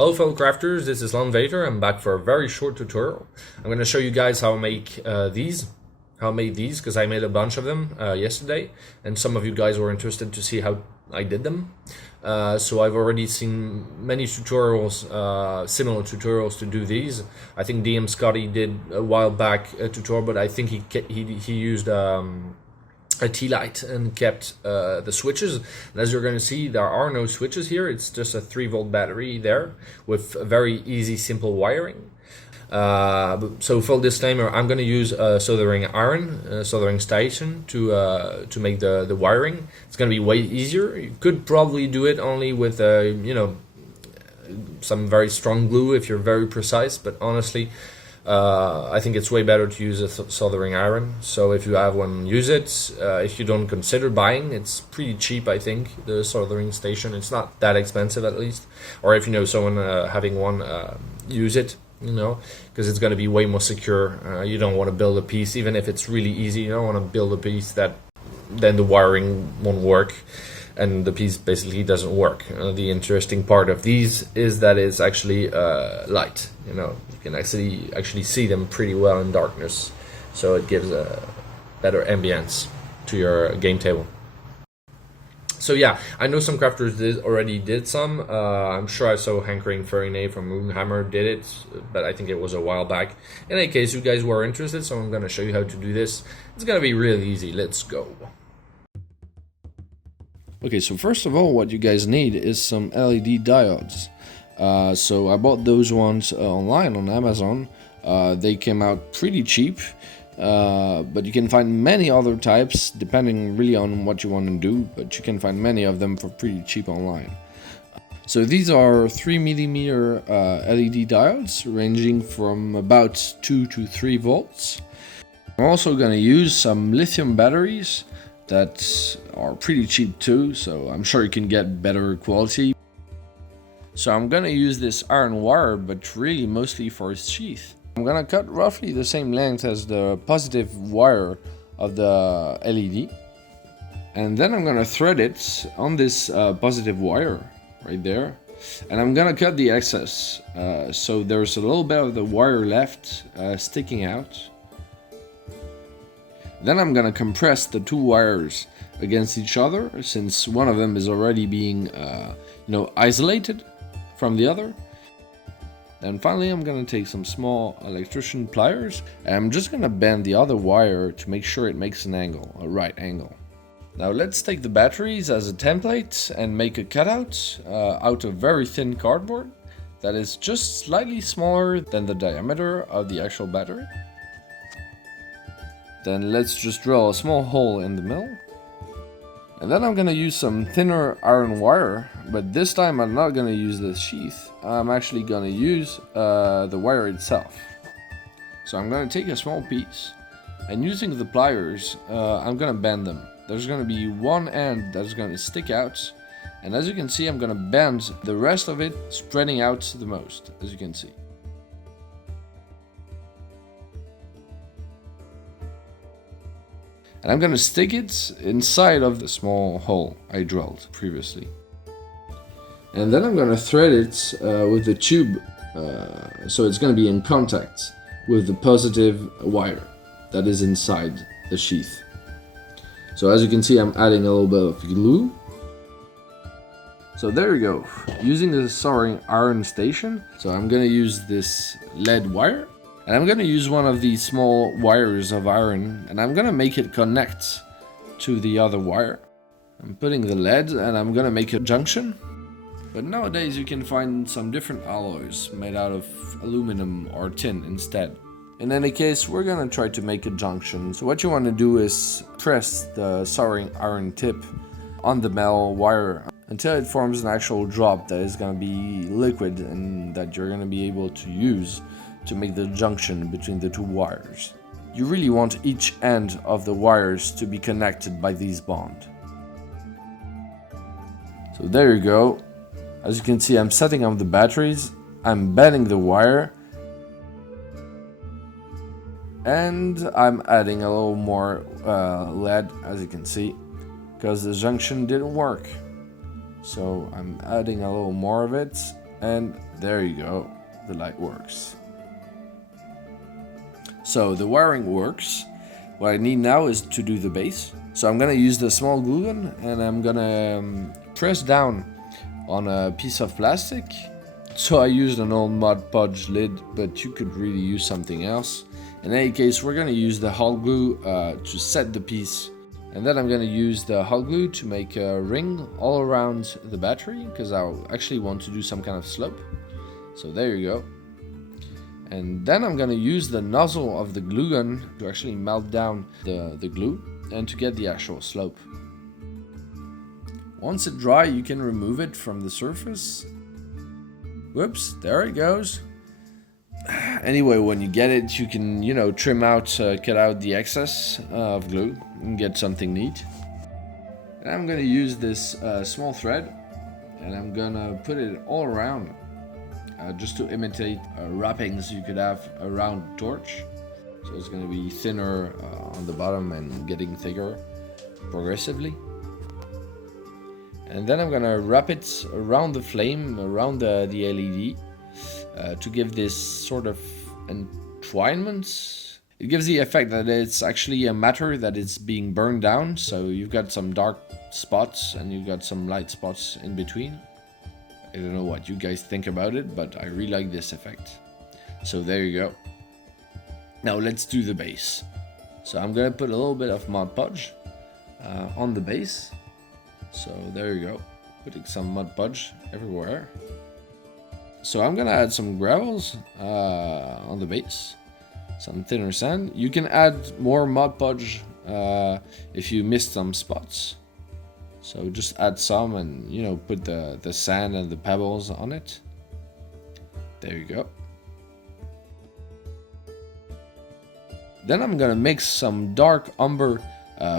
Hello fellow crafters, this is Landvaettr. I'm back for a very short tutorial. I'm going to show you guys how I make how I made these, because I made a bunch of them yesterday, and some of you guys were interested to see how I did them. So I've already seen many tutorials, similar tutorials to do these. I think DM Scotty did a while back a tutorial, but I think he used a tea light and kept the switches. And as you're going to see, there are no switches here. It's just a 3-volt battery there with a very easy, simple wiring. So full disclaimer, I'm going to use a soldering iron, soldering station to make the wiring. It's going to be way easier. You could probably do it only with some very strong glue if you're very precise, but honestly, I think it's way better to use a soldering iron. So if you have one, use it. If you don't, consider buying. It's pretty cheap, I think, the soldering station. It's not that expensive, at least. Or if you know someone having one, use it, because it's going to be way more secure. You don't want to build a piece, even if it's really easy. You don't want to build a piece that then the wiring won't work and the piece basically doesn't work. The interesting part of these is that it's actually light. You can actually see them pretty well in darkness, so it gives a better ambience to your game table. So yeah, I know some crafters already did some. I'm sure I saw Hankering Furine from Moonhammer did it, but I think it was a while back. In any case, you guys were interested, so I'm going to show you how to do this. It's going to be really easy. Let's go. Okay, so first of all, what you guys need is some LED diodes. So I bought those ones online on Amazon. They came out pretty cheap, but you can find many other types depending really on what you want to do, but you can find many of them for pretty cheap online. So these are 3mm LED diodes ranging from about 2 to 3 volts. I'm also going to use some lithium batteries that are pretty cheap too, so I'm sure you can get better quality. So I'm gonna use this iron wire, but really mostly for its sheath. I'm gonna cut roughly the same length as the positive wire of the LED, and then I'm gonna thread it on this positive wire right there, and I'm gonna cut the excess, so there's a little bit of the wire left sticking out. Then I'm gonna compress the two wires against each other, since one of them is already being isolated from the other. And finally, I'm gonna take some small electrician pliers, and I'm just gonna bend the other wire to make sure it makes an angle, a right angle. Now let's take the batteries as a template and make a cutout out of very thin cardboard that is just slightly smaller than the diameter of the actual battery. Then let's just drill a small hole in the middle. And then I'm gonna use some thinner iron wire, but this time I'm not gonna use the sheath. I'm actually gonna use the wire itself. So I'm gonna take a small piece, and using the pliers, I'm gonna bend them. There's gonna be one end that's gonna stick out, and as you can see, I'm gonna bend the rest of it, spreading out the most, as you can see. And I'm gonna stick it inside of the small hole I drilled previously. And then I'm gonna thread it with the tube, so it's gonna be in contact with the positive wire that is inside the sheath. So as you can see, I'm adding a little bit of glue. So there you go, using the soldering iron station. So I'm gonna use this lead wire. And I'm gonna use one of these small wires of iron, and I'm gonna make it connect to the other wire. I'm putting the lead, and I'm gonna make a junction. But nowadays you can find some different alloys made out of aluminum or tin instead. In any case, we're gonna try to make a junction. So what you wanna do is press the soldering iron tip on the metal wire until it forms an actual drop that is gonna be liquid and that you're gonna be able to use to make the junction between the two wires. You really want each end of the wires to be connected by these bonds. So there you go. As you can see, I'm setting up the batteries, I'm bending the wire, and I'm adding a little more lead, as you can see, because the junction didn't work. So I'm adding a little more of it, And there you go, the light works. So the wiring works. What I need now is to do the base. So I'm gonna use the small glue gun and I'm gonna press down on a piece of plastic. So I used an old Mod Podge lid, but you could really use something else. In any case, we're gonna use the hot glue to set the piece. And then I'm gonna use the hot glue to make a ring all around the battery, because I actually want to do some kind of slope. So there you go. And then I'm gonna use the nozzle of the glue gun to actually melt down the glue and to get the actual slope. Once it's dry, you can remove it from the surface. Whoops, there it goes. Anyway, when you get it, you can, trim out, cut out the excess of glue and get something neat. And I'm gonna use this small thread and I'm gonna put it all around just to imitate wrappings you could have around a torch. So it's gonna be thinner on the bottom and getting thicker progressively. And then I'm gonna wrap it around the flame, around the LED, to give this sort of entwinement. It gives the effect that it's actually a matter that is being burned down, so you've got some dark spots and you've got some light spots in between. I don't know what you guys think about it, but I really like this effect. So there you go. Now let's do the base. So I'm gonna put a little bit of Mod Podge on the base. So there you go, putting some Mod Podge everywhere. So I'm gonna add some gravels on the base, some thinner sand. You can add more Mod Podge if you missed some spots. So just add some and put the sand and the pebbles on it. There you go. Then I'm gonna mix some dark umber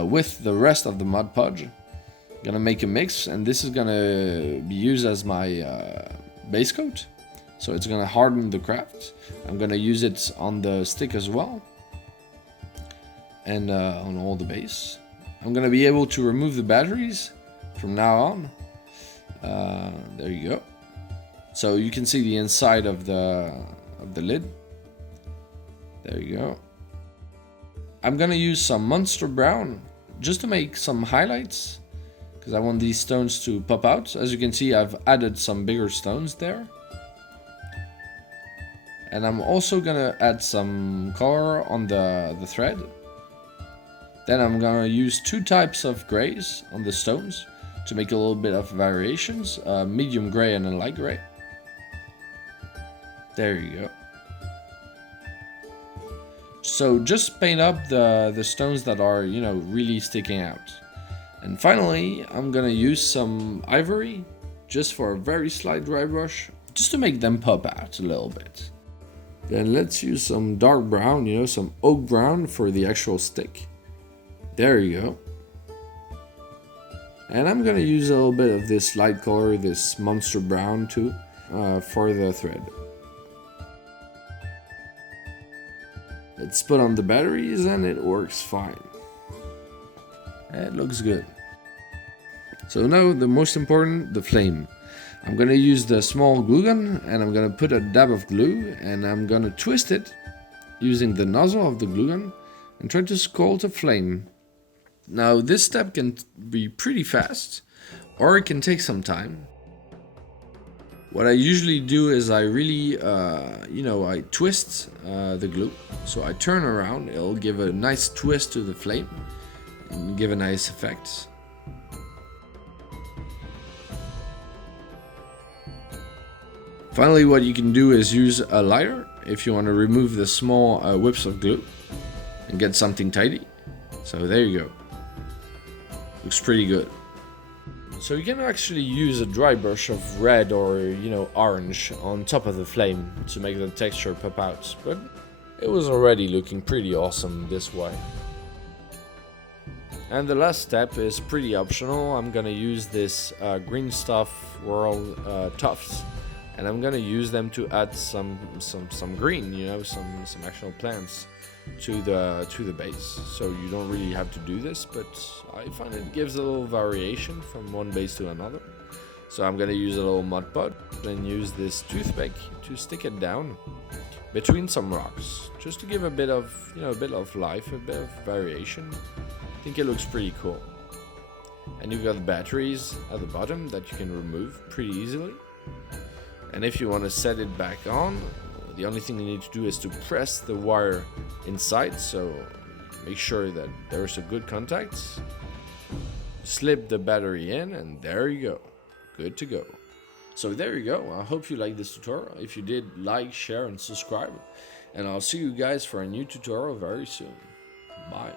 with the rest of the Mod Podge. Gonna make a mix, and this is gonna be used as my base coat. So it's gonna harden the craft. I'm gonna use it on the stick as well, and on all the base. I'm gonna be able to remove the batteries from now on. There you go. So you can see the inside of the lid. There you go. I'm gonna use some Monster Brown just to make some highlights, because I want these stones to pop out. As you can see, I've added some bigger stones there. And I'm also gonna add some color on the thread. Then I'm gonna use two types of grays on the stones to make a little bit of variations, medium gray and a light gray. There you go. So just paint up the stones that are, really sticking out. And finally, I'm gonna use some ivory, just for a very slight dry brush, just to make them pop out a little bit. Then let's use some dark brown, some oak brown for the actual stick. There you go. And I'm gonna use a little bit of this light color, this Monster Brown too, for the thread. Let's put on the batteries and it works fine. It looks good. So now the most important, the flame. I'm gonna use the small glue gun and I'm gonna put a dab of glue and I'm gonna twist it using the nozzle of the glue gun and try to scald a flame. Now this step can be pretty fast or it can take some time. What I usually do is I really, I twist the glue. So I turn around, it'll give a nice twist to the flame and give a nice effect. Finally, what you can do is use a lighter if you want to remove the small whips of glue and get something tidy. So there you go. Looks pretty good. So you can actually use a dry brush of red or, orange on top of the flame to make the texture pop out, but it was already looking pretty awesome this way. And the last step is pretty optional. I'm gonna use this green stuff Whirl tufts, and I'm gonna use them to add some green, some actual plants to the base. So you don't really have to do this, but I find it gives a little variation from one base to another. So I'm gonna use a little mud pot and use this toothpick to stick it down between some rocks, just to give a bit of, a bit of life, a bit of variation. I think it looks pretty cool. And you've got batteries at the bottom that you can remove pretty easily. And if you want to set it back on, the only thing you need to do is to press the wire inside, so make sure that there's a good contact. Slip the battery in, and there you go. Good to go. So there you go. I hope you liked this tutorial. If you did, like, share, and subscribe. And I'll see you guys for a new tutorial very soon. Bye.